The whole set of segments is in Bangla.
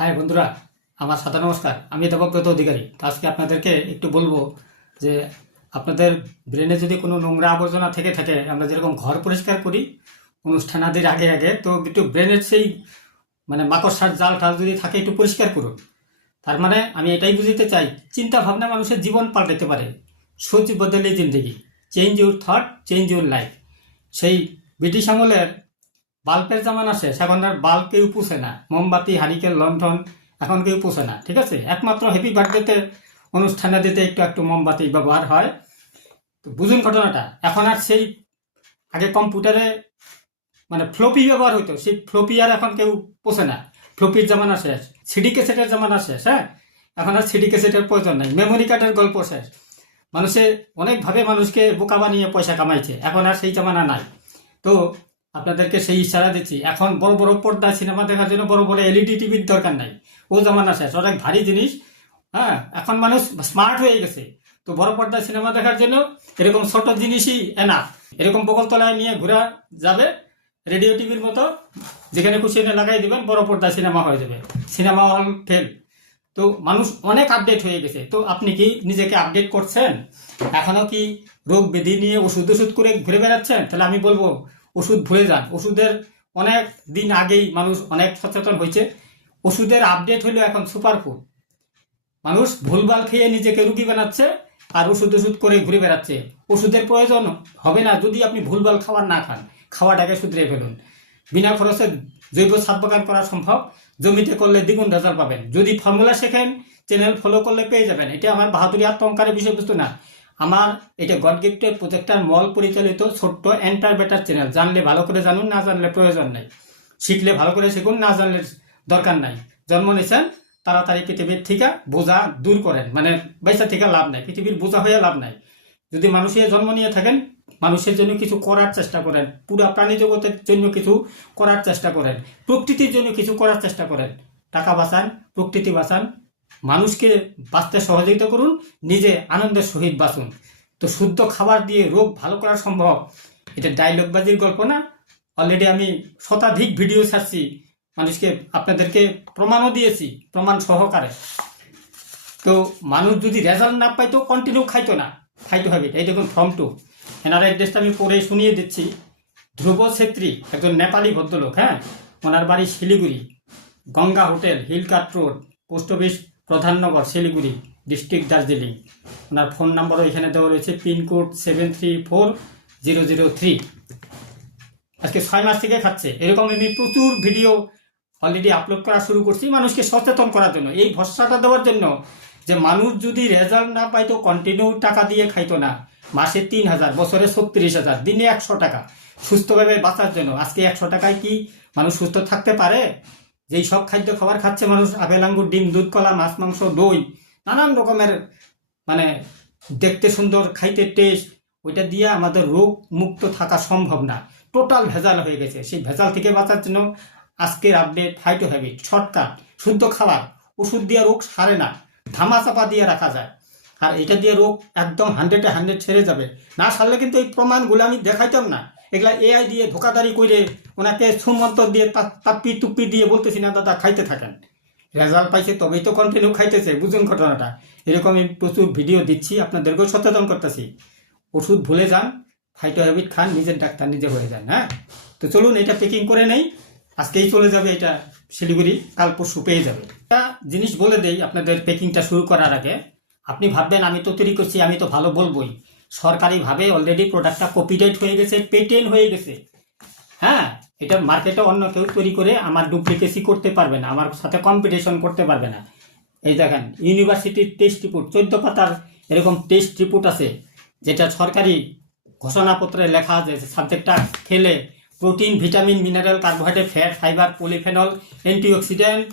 হাই বন্ধুরা, আমার সাদা নমস্কার। আমি দেবব্রত অধিকারী। তো আজকে আপনাদেরকে একটু বলবো যে আপনাদের ব্রেনে যদি কোনো নোংরা আবর্জনা থেকে থাকে, আমরা যেরকম ঘর পরিষ্কার করি অনুষ্ঠানাদির আগে আগে, তো একটু ব্রেনের সেই মাকড়সার জাল টাল যদি থাকে একটু পরিষ্কার করুন। তার মানে আমি এটাই বুঝতে চাই, চিন্তা ভাবনা মানুষের জীবন পাল্টাতে পারে। সোচ বদলে জিন্দগি, change your thought change your life. সেই ব্রিটিশ আমলের বাল্বের জামানা শেষ, এখন আর বাল্ব কেউ পুষে না, মোমবাতি হারিকেন লণ্ঠন এখন কেউ পুষে না। ঠিক আছে, একমাত্র হ্যাপি বার্থডেতে অনুষ্ঠানে দিতে একটু একটু মোমবাতি ব্যবহার হয়। তো বুঝুন ঘটনাটা। এখন আর সেই আগে কম্পিউটারে ফ্লপি ব্যবহার হইতো, সেই ফ্লপি আর এখন কেউ পোষে না। ফ্লপির জামানা শেষ, সিডি ক্যাসেটের জামানা শেষ। হ্যাঁ, এখন আর সিডি ক্যাসেটের প্রয়োজন নাই, মেমোরি কার্ডের গল্প শেষ। মানুষে অনেকভাবে মানুষকে বোকা বানিয়ে পয়সা কামাইছে, এখন আর সেই জামানা নাই। তো আপনাদেরকে সেই ইশারা দিচ্ছি, এখন বড় বড় পর্দায় সিনেমা দেখার জন্য বড় বড় এলইডি টিভির দরকার নাই, ও জামানা শেষ। অনেক ভারী জিনিস, হ্যাঁ, এখন মানুষ স্মার্ট হয়ে গেছে। তো বড় পর্দায় সিনেমা দেখার জন্য এরকম ছোট জিনিসই এনাফ। এরকম বগলতলায় নিয়ে ঘোরা যাবে, রেডিও টিভির মতো যেখানে খুশি এনে লাগাই দিবেন, বড় পর্দায় সিনেমা হয়ে যাবে। Cinema hall fail. তো মানুষ অনেক আপডেট হয়ে গেছে। তো আপনি কি নিজেকে আপডেট করছেন? এখনো কি রোগ ব্যাধি নিয়ে ওষুধ করে ঘুরে বেড়াচ্ছেন? তাহলে আমি বলবো ওষুধ ভুলে যান। ওষুধের অনেক দিন আগেই মানুষ অনেক সচেতন হয়েছে। ওষুধের আপডেট হলো এখন সুপারফুড। মানুষ ভুলভাল খেয়ে নিজেকে রুগী বানাচ্ছে আর ওষুধ করে ঘুরে বেড়াচ্ছে। ওষুধের প্রয়োজন হবে না যদি আপনি ভুলভাল খাবার না খান। খাওয়াটাকে শুধরে ফেলুন। বিনা খরচে জৈব ছাদ বাগান করা সম্ভব। জমিতে করলে দ্বিগুণ রেজাল্ট পাবেন। যদি ফর্মুলা শেখেন, চ্যানেল ফলো করলে পেয়ে যাবেন। এটা আমার বাহাদুরি আত্মহংকারের বিষয়বস্তু না। আমার এটা গড গিফটেড প্রজেক্টার মল পরিচালিত ছোট্ট এন্টার বেটার চ্যানেল। জানলে ভালো করে জানুন, না জানলে প্রয়োজন নাই। শিখলে ভালো করে শিখুন, না জানলে দরকার নাই। জন্ম নিয়েছেন, তাড়াতাড়ি পৃথিবীর থেকে বোঝা দূর করেন। বাইসা থেকে লাভ নাই, পৃথিবীর বোঝা হয়ে লাভ নাই। যদি মানুষের জন্ম নিয়ে থাকেন, মানুষের জন্য কিছু করার চেষ্টা করেন। পুরা প্রাণী জগতের জন্য কিছু করার চেষ্টা করেন। প্রকৃতির জন্য কিছু করার চেষ্টা করেন। টাকা বাঁচান, প্রকৃতি বাঁচান, মানুষকে বাঁচতে সহযোগিতা করুন, নিজে আনন্দের সহিত বাঁচুন। তো শুদ্ধ খাবার দিয়ে রোগ ভালো করা সম্ভব। এটা ডায়লগবাজির গল্প না। অলরেডি আমি শতাধিক ভিডিও ছাড়ছি, মানুষকে আপনাদেরকে প্রমাণও দিয়েছি, প্রমাণ সহকারে। তো মানুষ যদি রেজাল্ট না পাইতো কন্টিনিউ খাইতো না, খাইতে হবে। এই দেখুন ফর্ম 2, এনার অ্যাড্রেসটা আমি পড়ে শুনিয়ে দিচ্ছি। ধ্রুব ছেত্রী, একজন নেপালি ভদ্রলোক। হ্যাঁ, ওনার বাড়ি Siliguri, Ganga hotel, Hill Cart Road, post office Pradhannagar, Siliguri district, Darjeeling. ওনার ফোন নাম্বারও এখানে দেওয়া রয়েছে, পিনকোড 734003। আজকে 6 মাস থেকে খাচ্ছে। এরকম আমি প্রচুর ভিডিও অলরেডি আপলোড করা শুরু করছি মানুষকে সচেতন করার জন্য, এই ভরসাটা দেওয়ার জন্য যে মানুষ যদি রেজাল্ট না পাইতো কন্টিনিউ টাকা দিয়ে খাইতো না। মাসে 3000, বছরে 36,000, দিনে 100 টাকা সুস্থভাবে বাঁচার জন্য। আজকে 100 টাকায় কি মানুষ সুস্থ থাকতে পারে? যেই সব খাদ্য খাবার খাচ্ছে মানুষ, আপেল আঙ্গুর ডিম দুধ কলা মাছ মাংস দই নানান রকমের দেখতে সুন্দর, খাইতে টেস্ট, ওইটা দিয়ে আমাদের রোগ মুক্ত থাকা সম্ভব না। টোটাল ভেজাল হয়ে গেছে। সেই ভেজাল থেকে বাঁচার জন্য আজকের আপডেট ফাইটো হ্যাবিট, শর্টকাট, শুদ্ধ খাবার। ওষুধ দিয়ে রোগ সারে না, ধামাচাপা দিয়ে রাখা যায়। আর এটা দিয়ে রোগ একদম 100-100 ছেড়ে যাবে। না সারলে কিন্তু এই প্রমাণগুলো আমি দেখাইতাম না। এগুলা এআই দিয়ে ধোকাদারি করে ওনাকে সুমন্তর দিয়ে তাপ্পি তুপ্পি দিয়ে বলতেছি না দাদা খাইতে থাকেন। রেজাল্ট পাইছে তবেই তো কন্টিনিউ খাইতেছে। বুঝুন ঘটনাটা। এরকম আমি প্রচুর ভিডিও দিচ্ছি, আপনাদেরকেও সচেতন করতেছি। ওষুধ ভুলে যান, ফাইটো হ্যাবিট খান, নিজের ডাক্তার নিজে হয়ে যান। হ্যাঁ, তো চলুন এটা প্যাকিং করে নেই। আজকেই চলে যাবে এটা শিলিগুড়ি, কাল পরশু পেয়ে যাবে। একটা জিনিস বলে দেই আপনাদের প্যাকিংটা শুরু করার আগে। আপনি ভাববেন আমি তো তৈরি করছি, আমি তো ভালো বলবোই। সরকারিভাবে অলরেডি প্রোডাক্টটা কপিরাইট হয়ে গেছে, পেটেন্ট হয়ে গেছে। হ্যাঁ, এটা মার্কেটে অন্য কেউ তৈরি করে আমার ডুপ্লিকেসি করতে পারবে না, আমার সাথে কম্পিটিশন করতে পারবে না। এই দেখেন, ইউনিভার্সিটির টেস্ট রিপোর্ট, 14 পাতার এরকম টেস্ট রিপোর্ট আছে, যেটা সরকারি ঘোষণাপত্রে লেখা আছে সাবজেক্টটা খেলে protein, vitamin, mineral, carbohydrate, fat, fibre, polyphenol, antioxidant,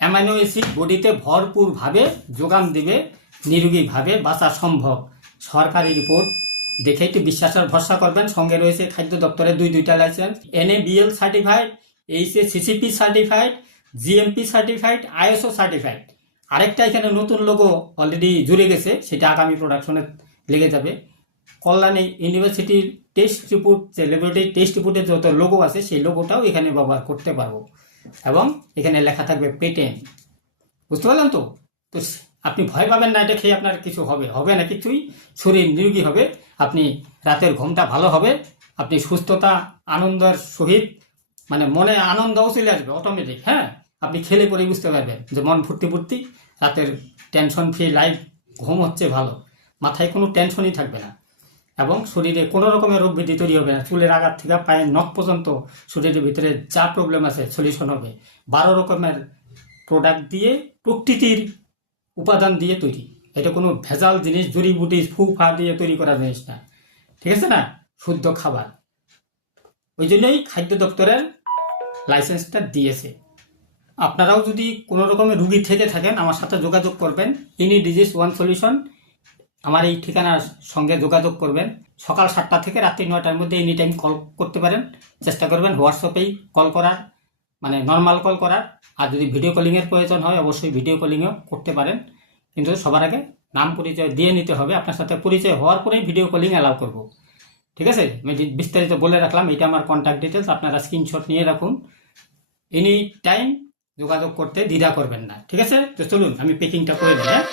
amino acid বডিতে ভরপুরভাবে যোগান দিবে, নিরোগীভাবে বাঁচা সম্ভব। সরকারি রিপোর্ট দেখে একটু বিশ্বাসের ভরসা করবেন। সঙ্গে রয়েছে খাদ্য দপ্তরের দুইটা licence, NABL certified, HACCP certified, GMP certified, ISO certified. আরেকটা এখানে নতুন লোগো অলরেডি জুড়ে গেছে, সেটা আগামী প্রোডাকশনে লেগে যাবে। কল্যাণী ইউনিভার্সিটির টেস্ট রিপোর্ট, যে ল্যাবরেটরি টেস্ট রিপোর্টের যত লোগো আছে সেই লোগোটাও এখানে ব্যবহার করতে পারবো। এবং এখানে লেখা থাকবে পেটেন্ট। বুঝতে পারলেন তো? তো আপনি ভয় পাবেন না এটা খেয়ে আপনার কিছু হবে না কিছুই। শরীর নিরোগী হবে, আপনি রাতের ঘুমটা ভালো হবে, আপনি সুস্থতা আনন্দের সহিত মানে মনে আনন্দও চলে আসবে অটোমেটিক। হ্যাঁ, আপনি খেলে পরেই বুঝতে পারবেন যে মন ফুর্তি ফুর্তি, রাতের টেনশন ফ্রি লাইফ, ঘুম হচ্ছে ভালো, মাথায় কোনো টেনশনই থাকবে না এবং শরীরে কোনো রকমের রোগ ব্যাধি তৈরি হবে না। চুলের আঘাত থেকে পায়ের নখ পর্যন্ত শরীরের ভিতরে যা প্রবলেম আছে সলিউশন হবে। 12 রকমের প্রোডাক্ট দিয়ে, প্রকৃতির উপাদান দিয়ে তৈরি। এটা কোনো ভেজাল জিনিস, জড়িবুটি ফা দিয়ে তৈরি করা জিনিস না, ঠিক আছে না? শুদ্ধ খাবার। ওই জন্যই খাদ্য দপ্তরের লাইসেন্সটা দিয়েছে। আপনারাও যদি কোনো রকমের রুগী থেকে থাকেন আমার সাথে যোগাযোগ করবেন। এনি ডিজিজ ওয়ান সলিউশন, আমার এই ঠিকানার সঙ্গে যোগাযোগ করবেন। সকাল 7টা থেকে রাত্রি 9টার মধ্যে এনি টাইম কল করতে পারেন। চেষ্টা করবেন হোয়াটসঅ্যাপেই কল করার, মানে নর্মাল কল করার। আর যদি ভিডিও কলিংয়ের প্রয়োজন হয় অবশ্যই ভিডিও কলিংও করতে পারেন, কিন্তু সবার আগে নাম পরিচয় দিয়ে নিতে হবে। আপনার সাথে পরিচয় হওয়ার পরেই ভিডিও কলিং অ্যালাউ করব, ঠিক আছে? আমি বিস্তারিত বলে রাখলাম, এটা আমার কন্ট্যাক্ট ডিটেলস, আপনারা স্ক্রিনশট নিয়ে রাখুন। এনি টাইম যোগাযোগ করতে দ্বিধা করবেন না, ঠিক আছে? তো চলুন আমি প্যাকিংটা করে দিই। হ্যাঁ,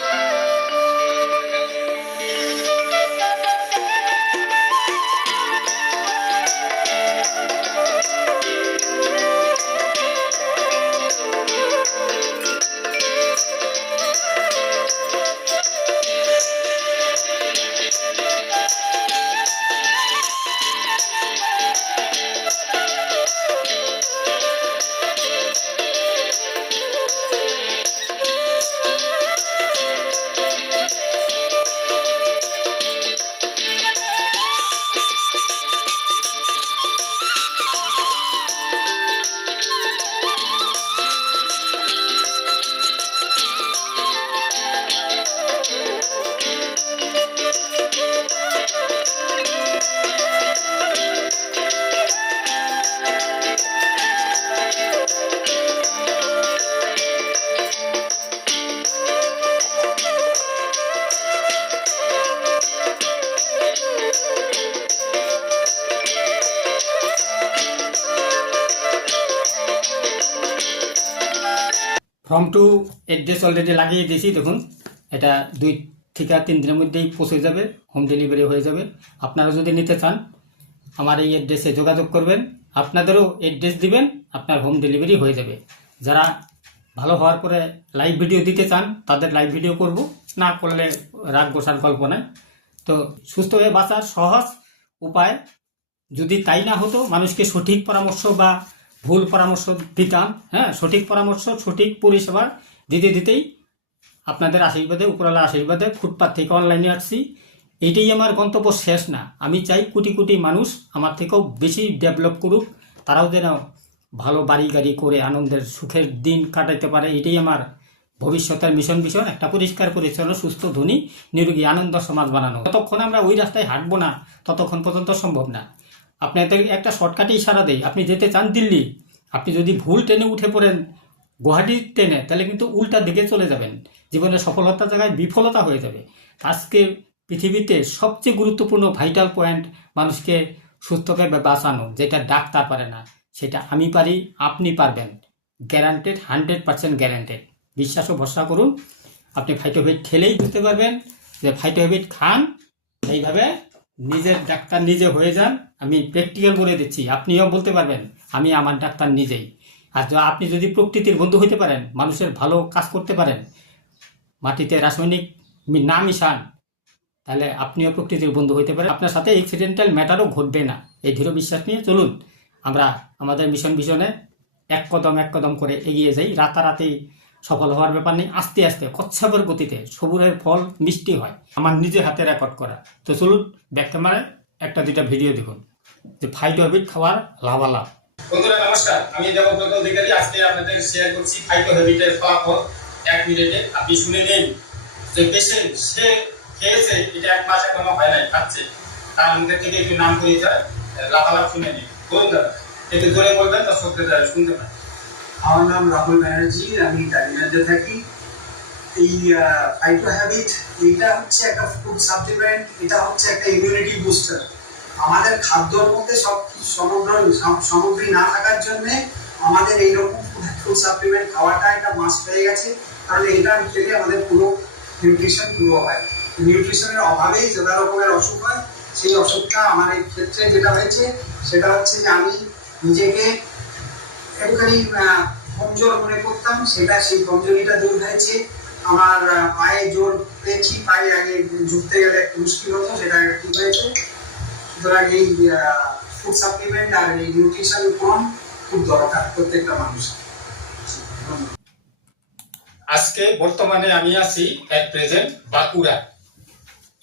ফর্ম টু অ্যাড্রেস অলরেডি লাগিয়ে দিয়েছি। দেখুন, এটা 2 থেকে 3 দিনের মধ্যেই পৌঁছে যাবে, হোম ডেলিভারি হয়ে যাবে। আপনারা যদি নিতে চান আমার এই অ্যাড্রেসে যোগাযোগ করবেন, আপনাদেরও অ্যাড্রেস দিবেন, আপনার হোম ডেলিভারি হয়ে যাবে। যারা ভালো হওয়ার পরে লাইভ ভিডিও দিতে চান তাদের লাইভ ভিডিও করব, না করলে রাগ বসার গল্প নয়। তো সুস্থ হয়ে বাঁচার সহজ উপায়, যদি তাই না হতো মানুষকে সঠিক পরামর্শ বা ভুল পরামর্শ দিতাম, হ্যাঁ, সঠিক পরামর্শ সঠিক পরিষেবা দিতেই আপনাদের আশীর্বাদে, উপরওয়ালার আশীর্বাদে ফুটপাথ থেকে অনলাইনে আসছি। এইটাই আমার গন্তব্য শেষ না। আমি চাই কোটি কোটি মানুষ আমার থেকেও বেশি ডেভেলপ করুক, তারাও যেন ভালো বাড়ি গাড়ি করে আনন্দের সুখের দিন কাটাইতে পারে। এটাই আমার ভবিষ্যতের মিশন ভিশন, একটা পরিষ্কার পরিচ্ছন্ন সুস্থ ধনী নিরোগী আনন্দ সমাজ বানানো। যতক্ষণ আমরা ওই রাস্তায় হাঁটবো না ততক্ষণ পর্যন্ত সম্ভব না। আপনাদের একটা শর্টকাটে ইশারা দেই, আপনি যেতে চান দিল্লি, আপনি যদি ভুল ট্রেনে উঠে পড়েন গুয়াহাটির ট্রেনে, তাহলে কিন্তু উল্টা দিকে চলে যাবেন, জীবনের সফলতার জায়গায় বিফলতা হয়ে যাবে। আজকে পৃথিবীতে সবচেয়ে গুরুত্বপূর্ণ ভাইটাল পয়েন্ট মানুষকে সুস্থকে বাঁচানো, যেটা ডাক্তার পারে না সেটা আমি পারি, আপনি পারবেন, গ্যারান্টেড, 100% গ্যারান্টেড। বিশ্বাস ও ভরসা করুন। আপনি ফাইটোভেট খেলেই বুঝতে পারবেন যে ফাইটোভেট খান, এইভাবে নিজের ডাক্তার নিজে হয়ে যান। আমি প্র্যাকটিক্যাল বলে দিচ্ছি, আপনিও বলতে পারবেন আমি আমার ডাক্তার নিজেই। আর আপনি যদি প্রকৃতির বন্ধু হইতে পারেন, মানুষের ভালো কাজ করতে পারেন, মাটিতে রাসায়নিক না মিশান, তাহলে আপনিও প্রকৃতির বন্ধু হইতে পারেন। আপনার সাথে অ্যাক্সিডেন্টাল ম্যাটারও ঘটবে না। এই দৃঢ় বিশ্বাস নিয়ে চলুন আমরা আমাদের মিশন ভিশনে এক কদম করে এগিয়ে যাই। রাতারাতি সফল হওয়ার ব্যাপার নেই, আস্তে আস্তে কচ্ছপের গতিতে সবুরের ফল মিষ্টি হয়। আমার নিজের হাতে রেকর্ড করা। তো চলুন ব্যাক ক্যামেরায় একটা দুইটা ভিডিও দেখুন যে ফাইটোহ্যাবিট খাওয়ার লাভালাভ। বন্ধুরা নমস্কার, আমি দেবব্রত অধিকারী। আজকে আপনাদের শেয়ার করছি ফাইটোহ্যাবিটের ফলাফল 1 মিনিটে। আপনি শুনে নিন যে পেশেন্ট সে খেয়েছে, এটা 1 মাস এখনো হয় নাই, খাচ্ছে, তার মধ্যে থেকে একটু নাম পরিচয় লাভালাভ শুনে নিন। বলুন দাদা, একটু জোরে বলবেন তো শুনতে পাই। আমার নাম রাহুল ব্যানার্জি, আমি দারিগঞ্জে থাকি। এই ফাইটোহ্যাবিট এটা হচ্ছে একটা ফুড সাপ্লিমেন্ট, এটা হচ্ছে একটা ইমিউনিটি বুস্টার। আমাদের খাদ্যর মধ্যে সব সামগ্রী না থাকার জন্য আমাদের এইরকম ফুড সাপ্লিমেন্ট খাওয়াটা একটা মাস্ট হয়ে গেছে, কারণ এটা থেকে আমাদের পুরো নিউট্রিশন পুরো হয়। নিউট্রিশনের অভাবেই যত রকমের অসুখ হয়, সেই অসুখটা আমার এই ক্ষেত্রে যেটা হয়েছে সেটা হচ্ছে যে আমি নিজেকে একটুখানি কমজোর মনে করতাম, সেই কমজোরিটা দূর হয়েছে। আমার পায়ে জোর পেয়েছি, পায়ে আগে ঝুঁকতে গেলে একটু মুশকিল হতো, সেটা ঠিক হয়েছে। সুতরাং এই ফুড সাপ্লিমেন্ট আর এই নিউট্রিশন গ্রহণ খুব দরকার প্রত্যেকটা মানুষের। আজকে বর্তমানে আমি আছি এট প্রেজেন্ট বাঁকুড়া।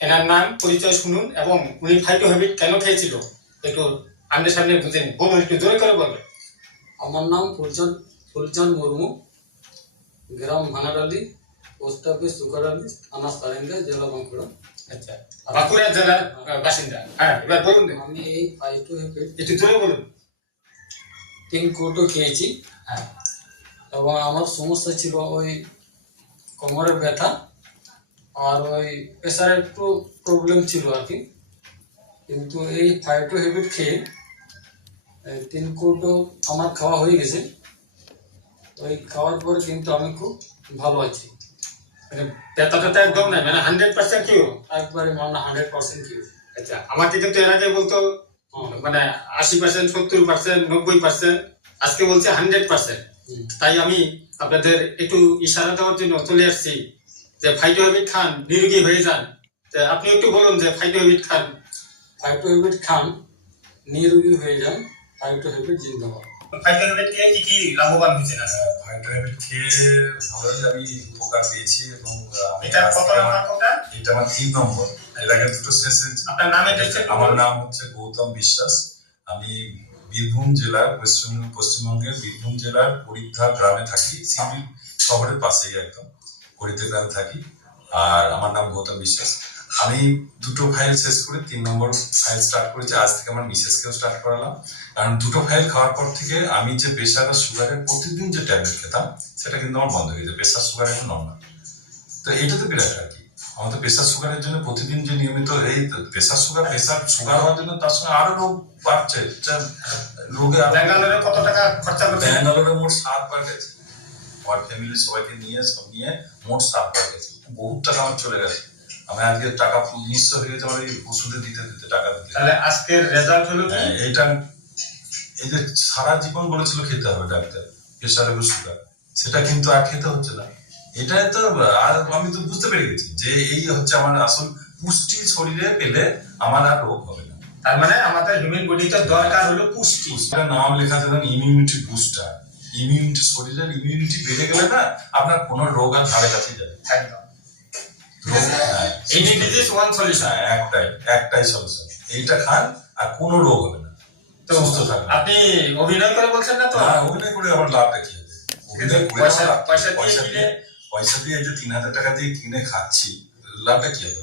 এনার নাম পরিচয় শুনুন এবং উনি ফাইটো হ্যাবিট কেন খেয়েছিল একটু আমাদের সামনে বুঝে নিন। বলুন, একটু জোরে করে বলবেন। আমার নাম ফুলচাঁদ মুর্মু, গ্রাম ভাঙাডালি, পোস্ট অফিস সুকারালি, থানা সারেঙ্গা, জেলা বাঁকুড়া। আচ্ছা, বাঁকুড়া জেলার বাসিন্দা। হ্যাঁ, এবার বলুন। আমি এই ফাইটো হ্যাবিট একটু জোরে বলুন। 3 কৌটো খেয়েছি। হ্যাঁ, এবং আমার সমস্যা ছিল ওই কোমরের ব্যথা আর ওই প্রেশারের একটু প্রবলেম ছিল আর কি। কিন্তু এই ফাইটো হ্যাবিট খেয়ে 3 কৌটো আমার খাওয়া হয়ে গেছে। ওই খাওয়ার পরে কিন্তু আমি খুব ভালো আছি, মানে ব্যথাটা একদম নাই, মানে 100% কিউ। একবারে মানে 100% কি। আচ্ছা, আমাকে কিন্তু এর আগে বলতো মানে 80%, 70%, 90%, আজকে বলছে 100%। তাই আমি আপনাদের একটু ইশারা দেওয়ার জন্য চলে আসছি যে ফাইটো হ্যাবিট খান, নিরোগী হয়ে যান। আপনি একটু বলুন যে ফাইটো হ্যাবিট খান। ফাইটো হ্যাবিট খান, নিরোগী হয়ে যান। ফাইটো হ্যাবিট জিন্দাবাদ। ফাইটো হ্যাবিট খেয়ে কি কি লাভবান হয়েছেন? ফাইটো হ্যাবিট খেয়ে ভালোই আমি উপকার পেয়েছি এবং এটা কত নাম্বার কোটা? এটা আমার 3 নম্বর। এর আগে দুটো শেষ হয়েছে। আপনার নাম এটা? আমার নাম হচ্ছে গৌতম বিশ্বাস। আমি বীরভূম জেলার পশ্চিমবঙ্গের বীরভূম জেলার পরিদ্ধা গ্রামে থাকি, সিভিল শহরের পাশেই একদম পরিদ্ধা গ্রামে থাকি। আর আমার নাম গৌতম বিশ্বাস। আমি দুটো ফাইল শেষ করে 3 নম্বর ফাইল স্টার্ট করেছি। আজ থেকে আমার মিসেসকেও স্টার্ট করালাম, কারণ দুটো ফাইল খাওয়ার পর থেকে আমি যে প্রেশার আর সুগারের প্রতিদিন যে ট্যাবলেট খেতাম সেটা কিন্তু আমার বন্ধ হয়ে গেছে। প্রেশার সুগার এখন নর্মাল। তো এইটা তো বিরাট আর কি। আমার তো প্রেশার সুগারের জন্য প্রতিদিন যে নিয়মিত এই প্রেশার সুগার হওয়ার জন্য তার সঙ্গে আরো রোগ বাড়ছে। রোগে ব্যাঙ্গালোরে কত টাকা খরচা করছে? ব্যাঙ্গালোরে মোট 7 বার গেছে। আমার ফ্যামিলি সবাইকে নিয়ে মোট 7 বার গেছে। বহুত টাকা আমার চলে গেছে। আমি আজকে টাকা নিঃস্ব হয়ে গেছে আমার এই ওষুধে দিতে টাকা দিতে। তাহলে আজকের রেজাল্ট হলো কি? এইটা এই যে সারা জীবন বলেছিল খেতে হবে ডাক্তার প্রেশার এবং সুগার, সেটা কিন্তু আর খেতে হচ্ছে না। এটাই তো আমি তো বুঝতে পেরে গেছি যে এই হচ্ছে আমার আসল পুষ্টি শরীরে পেলে আমার আর রোগ হবে না। তার মানে আমাদের হিউম্যান বডিতে দরকার হলো পুষ্টি। নাম লেখা আছে ইমিউনিটি বুস্টার। ইমিউনিটি, শরীরের ইমিউনিটি বেড়ে গেলে না আপনার কোনো রোগ আর ধারে কাছে যাবে। একদম একটাই সলিউশন, এইটা খান আর কোনো রোগ হবে না, সুস্থ থাকবেন। আপনি অভিনয় করে বলছেন না তো? অভিনয় করে আমার লাভটা কি হবে? পয়সা দিয়ে যে 3000 টাকা দিয়ে কিনে খাচ্ছি, লাভটা কি হবে?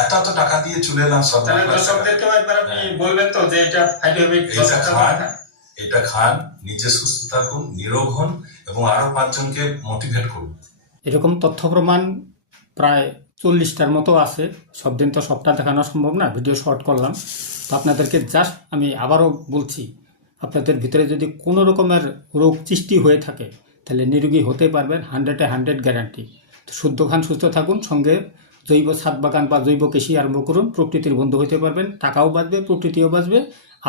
এত টাকা দিয়ে চলে এলাম সব। দর্শকদেরকেও একবার আপনি বলবেন তো যে এটা ফাইটো হ্যাবিট খান, এটা খান, নিজে সুস্থ থাকুন, নিরোগ হন এবং আরো 5 জনকে মোটিভেট করুন। এরকম তথ্য প্রমাণ প্রায় 40টার মতো আছে। সব দিন তো সবটা দেখানো সম্ভব না, ভিডিও শর্ট করলাম। তো আপনাদেরকে জাস্ট আমি আবারও বলছি, আপনাদের ভিতরে যদি কোনো রকমের রোগ সৃষ্টি হয়ে থাকে তাহলে নিরোগী হতে পারবেন, 100-এ 100 গ্যারান্টি। তো শুদ্ধ খান, সুস্থ থাকুন, সঙ্গে জৈব ছাদ বাগান বা জৈব কৃষি আরম্ভ করুন। প্রকৃতির বন্ধু হতে পারবেন, টাকাও বাঁচবে, প্রকৃতিও বাঁচবে,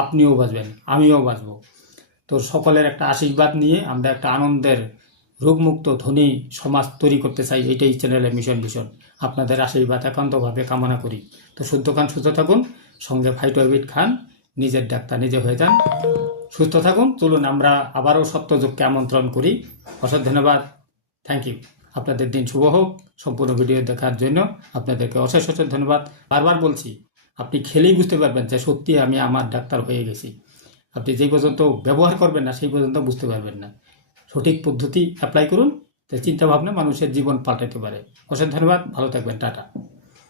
আপনিও বাঁচবেন, আমিও বাঁচব। তো সকলের একটা আশীর্বাদ নিয়ে আমরা একটা আনন্দের রোগমুক্ত ধনী সমাজ তৈরি করতে চাই। এটাই চ্যানেলের মিশন। আপনাদের আশীর্বাদ একান্তভাবে কামনা করি। তো শুদ্ধ খান, সুস্থ থাকুন, সঙ্গে ফাইটো হ্যাবিট খান, নিজের ডাক্তার নিজে হয়ে যান, সুস্থ থাকুন। চলুন আমরা আবারও সত্যযুগকে আমন্ত্রণ করি। অসংখ্য ধন্যবাদ, থ্যাংক ইউ। আপনাদের দিন শুভ হোক। সম্পূর্ণ ভিডিও দেখার জন্য আপনাদেরকে অশেষ ধন্যবাদ। বারবার বলছি, আপনি খেলেই বুঝতে পারবেন যে সত্যি আমি আমার ডাক্তার হয়ে গেছি। আপনি যেই পর্যন্ত ব্যবহার করবেন না সেই পর্যন্ত বুঝতে পারবেন না। সঠিক পদ্ধতি অ্যাপ্লাই করুন, চিন্তা ভাবনা মানুষের জীবন পাল্টাতে পারে। অশেষ ধন্যবাদ, ভালো থাকবেন, টাটা।